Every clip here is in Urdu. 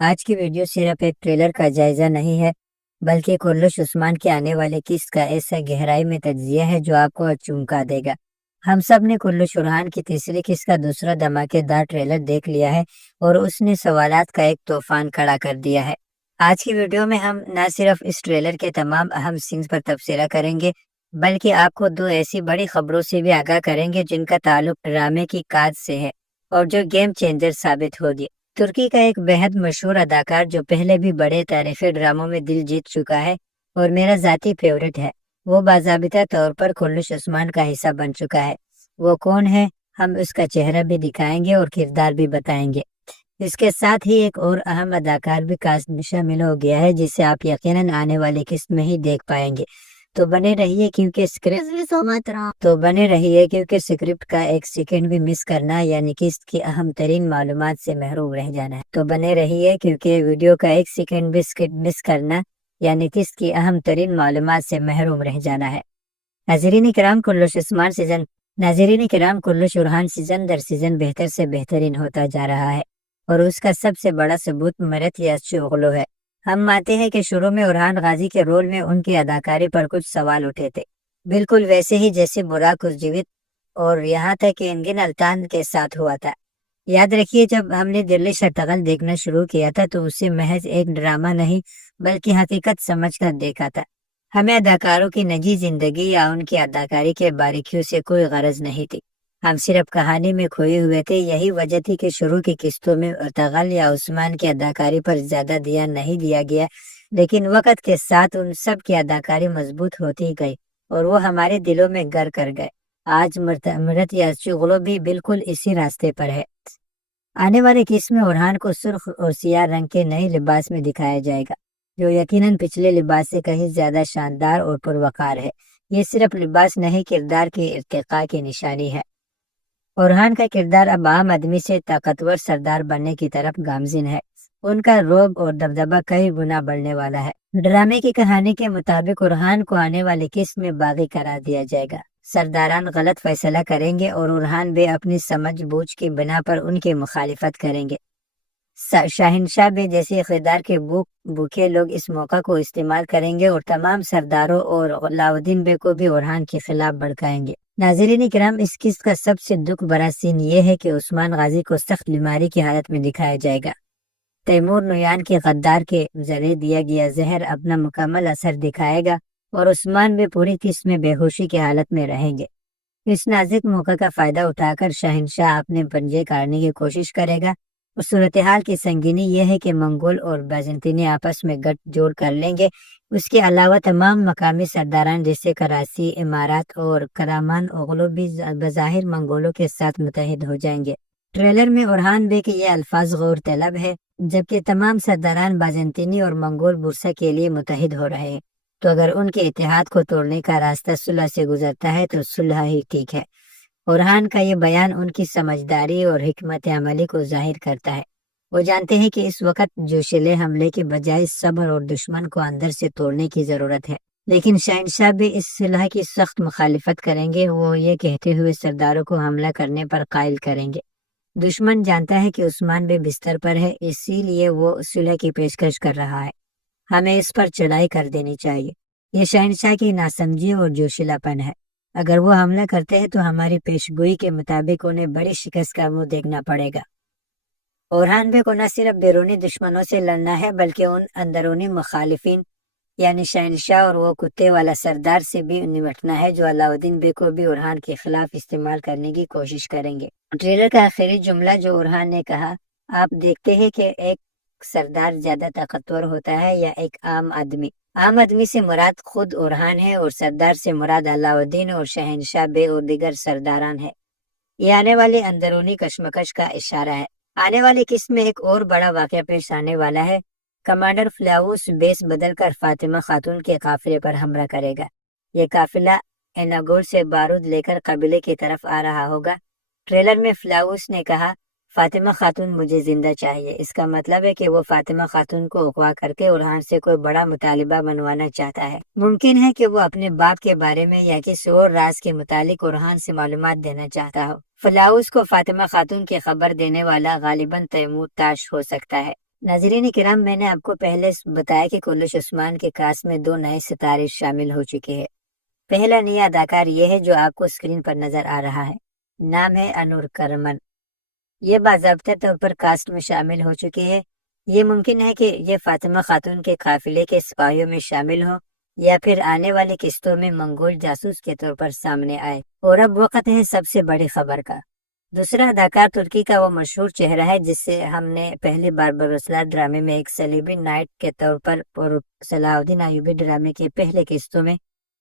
آج کی ویڈیو صرف ایک ٹریلر کا جائزہ نہیں ہے بلکہ کلش عثمان کے آنے والے قسط کا ایسا گہرائی میں تجزیہ ہے جو آپ کو چونکا دے گا۔ ہم سب نے کلش ارحان کی تیسری قسط کا دوسرا دھماکے دار ٹریلر دیکھ لیا ہے اور اس نے سوالات کا ایک طوفان کھڑا کر دیا ہے۔ آج کی ویڈیو میں ہم نہ صرف اس ٹریلر کے تمام اہم سینز پر تبصرہ کریں گے بلکہ آپ کو دو ایسی بڑی خبروں سے بھی آگاہ کریں گے جن کا تعلق ڈرامے کی کاج سے ہے اور جو گیم چینجر ثابت ہوگی۔ ترکی کا ایک بہت مشہور اداکار جو پہلے بھی بڑے تاریخی ڈراموں میں دل جیت چکا ہے اور میرا ذاتی فیورٹ ہے، وہ باضابطہ طور پر کلش عثمان کا حصہ بن چکا ہے۔ وہ کون ہے؟ ہم اس کا چہرہ بھی دکھائیں گے اور کردار بھی بتائیں گے۔ اس کے ساتھ ہی ایک اور اہم اداکار بھی کاسٹ میں شامل ہو گیا ہے جسے آپ یقیناً آنے والی قسط میں ہی دیکھ پائیں گے۔ تو بنے رہیے کیونکہ سکرپٹ کا ایک سیکنڈ بھی مس کرنا یعنی قسط کی اہم ترین معلومات سے محروم رہ جانا ہے۔ تو بنے رہیے کیونکہ ویڈیو کا ایک سیکنڈ بھی مس کرنا یعنی قسط کی اہم ترین معلومات سے محروم رہ جانا ہے۔ ناظرین کرام، کلش ارحان سیزن در سیزن بہتر سے بہترین ہوتا جا رہا ہے اور اس کا سب سے بڑا ثبوت مرت یاسچوغلو ہے۔ ہم مانتے ہیں کہ شروع میں ارحان غازی کے رول میں ان کی اداکاری پر کچھ سوال اٹھے تھے، بالکل ویسے ہی جیسے براق الجیوت اور یہاں تک کہ انگن التان کے ساتھ ہوا تھا۔ یاد رکھیے، جب ہم نے دلی شرطغل دیکھنا شروع کیا تھا تو اسے محض ایک ڈرامہ نہیں بلکہ حقیقت سمجھ کر دیکھا تھا۔ ہمیں اداکاروں کی نجی زندگی یا ان کی اداکاری کے باریکیوں سے کوئی غرض نہیں تھی، ہم صرف کہانی میں کھوئے ہوئے تھے۔ یہی وجہ تھی کہ شروع کی قسطوں میں ارطغرل یا عثمان کی اداکاری پر زیادہ دھیان نہیں دیا گیا، لیکن وقت کے ساتھ ان سب کی اداکاری مضبوط ہوتی گئی اور وہ ہمارے دلوں میں گھر کر گئے۔ آج مرت یاسچوغلو بھی بالکل اسی راستے پر ہے۔ آنے والے قسط میں ارحان کو سرخ اور سیاہ رنگ کے نئے لباس میں دکھایا جائے گا جو یقیناً پچھلے لباس سے کہیں زیادہ شاندار اور پروقار ہے۔ یہ صرف لباس نہیں، کردار کی ارتقاء کی نشانی ہے۔ ارحان کا کردار اب عام آدمی سے طاقتور سردار بننے کی طرف گامزن ہے۔ ان کا رعب اور دبدبہ کئی گنا بڑھنے والا ہے۔ ڈرامے کی کہانی کے مطابق ارحان کو آنے والی قسط میں باغی قرار دیا جائے گا۔ سرداران غلط فیصلہ کریں گے اور ارحان بے اپنی سمجھ بوجھ کی بنا پر ان کی مخالفت کریں گے۔ شاہنشاہ بے جیسے اقتدار کے بھوکے لوگ اس موقع کو استعمال کریں گے اور تمام سرداروں اور علاؤدین بے کو بھی ارحان کے خلاف بھڑکائیں گے۔ ناظرین کرام، اس قسط کا سب سے دکھ بھرا سین یہ ہے کہ عثمان غازی کو سخت بیماری کی حالت میں دکھایا جائے گا۔ تیمور نویان کے غدار کے ذریعے دیا گیا زہر اپنا مکمل اثر دکھائے گا اور عثمان بے پوری قسط میں بے ہوشی کی حالت میں رہیں گے۔ اس نازک موقع کا فائدہ اٹھا کر شاہنشاہ اپنے پنجے کاٹنے کی کوشش کرے گا اور صورتحال کی سنگینی یہ ہے کہ منگول اور بازنطینی آپس میں گٹھ جوڑ کر لیں گے۔ اس کے علاوہ تمام مقامی سرداران جیسے کراچی، امارات اور کرامان اوغلو بھی بظاہر منگولوں کے ساتھ متحد ہو جائیں گے۔ ٹریلر میں ارحان بے کے یہ الفاظ غور طلب ہے، جبکہ تمام سرداران بازنطینی اور منگول بورصہ کے لیے متحد ہو رہے ہیں، تو اگر ان کے اتحاد کو توڑنے کا راستہ صلح سے گزرتا ہے تو صلح ہی ٹھیک ہے۔ ارحان کا یہ بیان ان کی سمجھداری اور حکمت عملی کو ظاہر کرتا ہے۔ وہ جانتے ہیں کہ اس وقت جوشیلے حملے کے بجائے صبر اور دشمن کو اندر سے توڑنے کی ضرورت ہے، لیکن شاہنشاہ بھی اس صلح کی سخت مخالفت کریں گے۔ وہ یہ کہتے ہوئے سرداروں کو حملہ کرنے پر قائل کریں گے، دشمن جانتا ہے کہ عثمان بے بستر پر ہے، اسی لیے وہ صلح کی پیشکش کر رہا ہے، ہمیں اس پر چڑھائی کر دینی چاہیے۔ یہ شاہنشاہ کی ناسمجھی اور جوشیلا پن ہے۔ اگر وہ حملہ کرتے ہیں تو ہماری پیشگوئی کے مطابق انہیں بڑی شکست کا منہ دیکھنا پڑے گا۔ ارحان بے کو نہ صرف بیرونی دشمنوں سے لڑنا ہے بلکہ ان اندرونی مخالفین یعنی شاہنشاہ اور وہ کتے والا سردار سے بھی نمٹنا ہے جو علاؤدین بے کو بھی ارحان کے خلاف استعمال کرنے کی کوشش کریں گے۔ ٹریلر کا آخری جملہ جو ارحان نے کہا، آپ دیکھتے ہیں کہ ایک سردار زیادہ طاقتور ہوتا ہے یا ایک عام آدمی؟ عام آدمی سے مراد خود ارحان ہے اور سردار سے مراد علاؤدین اور شہنشاہ بے اور دیگر سرداران ہے۔ یہ آنے والی اندرونی کشمکش کا اشارہ ہے۔ آنے والی قسط میں ایک اور بڑا واقعہ پیش آنے والا ہے۔ کمانڈر فلاوس بیس بدل کر فاطمہ خاتون کے قافلے پر حملہ کرے گا۔ یہ قافلہ ایناگول سے بارود لے کر قبیلے کی طرف آ رہا ہوگا۔ ٹریلر میں فلاوس نے کہا، فاطمہ خاتون مجھے زندہ چاہیے۔ اس کا مطلب ہے کہ وہ فاطمہ خاتون کو اغوا کر کے ارحان سے کوئی بڑا مطالبہ بنوانا چاہتا ہے۔ ممکن ہے کہ وہ اپنے باپ کے بارے میں یا کسی اور راز کے متعلق ارحان سے معلومات دینا چاہتا ہو۔ فلاوس کو فاطمہ خاتون کی خبر دینے والا غالباً تیمور تاش ہو سکتا ہے۔ ناظرین کرام، میں نے آپ کو پہلے بتایا کہ کلش عثمان کے کاسٹ میں 2 نئے ستارے شامل ہو چکے ہیں۔ پہلا نیا اداکار یہ ہے جو آپ کو اسکرین پر نظر آ رہا ہے، نام ہے انور کرمن۔ یہ باضابطہ طور پر کاسٹ میں شامل ہو چکے ہیں۔ یہ ممکن ہے کہ یہ فاطمہ خاتون کے قافلے کے سپاہیوں میں شامل ہو یا پھر آنے والی قسطوں میں منگول جاسوس کے طور پر سامنے آئے۔ اور اب وقت ہے سب سے بڑی خبر کا۔ دوسرا اداکار ترکی کا وہ مشہور چہرہ ہے جس سے ہم نے پہلی بار برسلار ڈرامے میں ایک صلیبی نائٹ کے طور پر اور صلاح الدین ایوبی ڈرامے کے پہلے قسطوں میں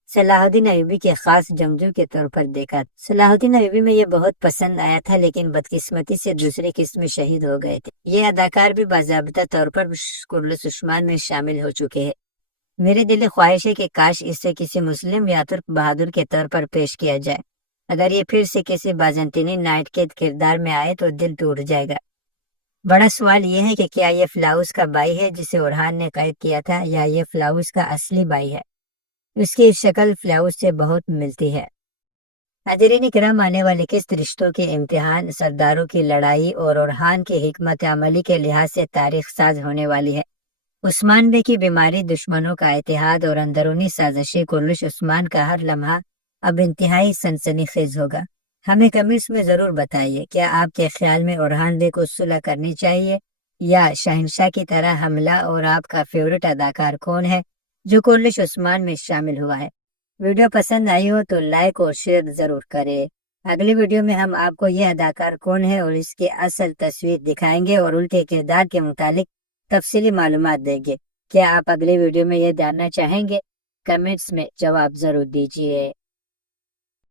صلاح الدین ایوبی کے خاص جنگجو کے طور پر دیکھا۔ صلاح الدین ایوبی میں یہ بہت پسند آیا تھا، لیکن بدقسمتی سے دوسری قسط میں شہید ہو گئے تھے۔ یہ اداکار بھی باضابطہ طور پر کلش عثمان میں شامل ہو چکے ہیں۔ میری دلی خواہش ہے کہ کاش اسے کسی مسلم یا ترک بہادر کے طور پر پیش کیا جائے۔ اگر یہ پھر سے کسی بازنطینی نائٹ کے کردار میں آئے تو دل ٹوٹ جائے گا۔ بڑا سوال یہ ہے کہ کیا یہ فلاؤس کا بھائی ہے جسے اورہان نے قید کیا تھا، یا یہ فلاؤس کا اصلی بھائی ہے؟ اس کی شکل فلاؤس سے بہت ملتی ہے۔ ناظرین کرام، آنے والے قسط رشتوں کے امتحان، سرداروں کی لڑائی اور اورہان کی حکمت عملی کے لحاظ سے تاریخ ساز ہونے والی ہے۔ عثمان بے کی بیماری، دشمنوں کا اتحاد اور اندرونی سازشیں، کلش عثمان کا ہر لمحہ اب انتہائی سنسنی خیز ہوگا۔ ہمیں کمنٹس میں ضرور بتائیے، کیا آپ کے خیال میں اورہان بے کو صلح کرنی چاہیے یا شہنشاہ کی طرح حملہ؟ اور آپ کا فیورٹ اداکار کون ہے جو کلش عثمان میں شامل ہوا ہے؟ ویڈیو پسند آئی ہو تو لائک اور شیئر ضرور کریں۔ اگلی ویڈیو میں ہم آپ کو یہ اداکار کون ہے اور اس کی اصل تصویر دکھائیں گے اور ان کے کردار کے متعلق تفصیلی معلومات دیں گے۔ کیا آپ اگلی ویڈیو میں یہ جاننا چاہیں گے؟ کمنٹس میں جواب ضرور دیجیے۔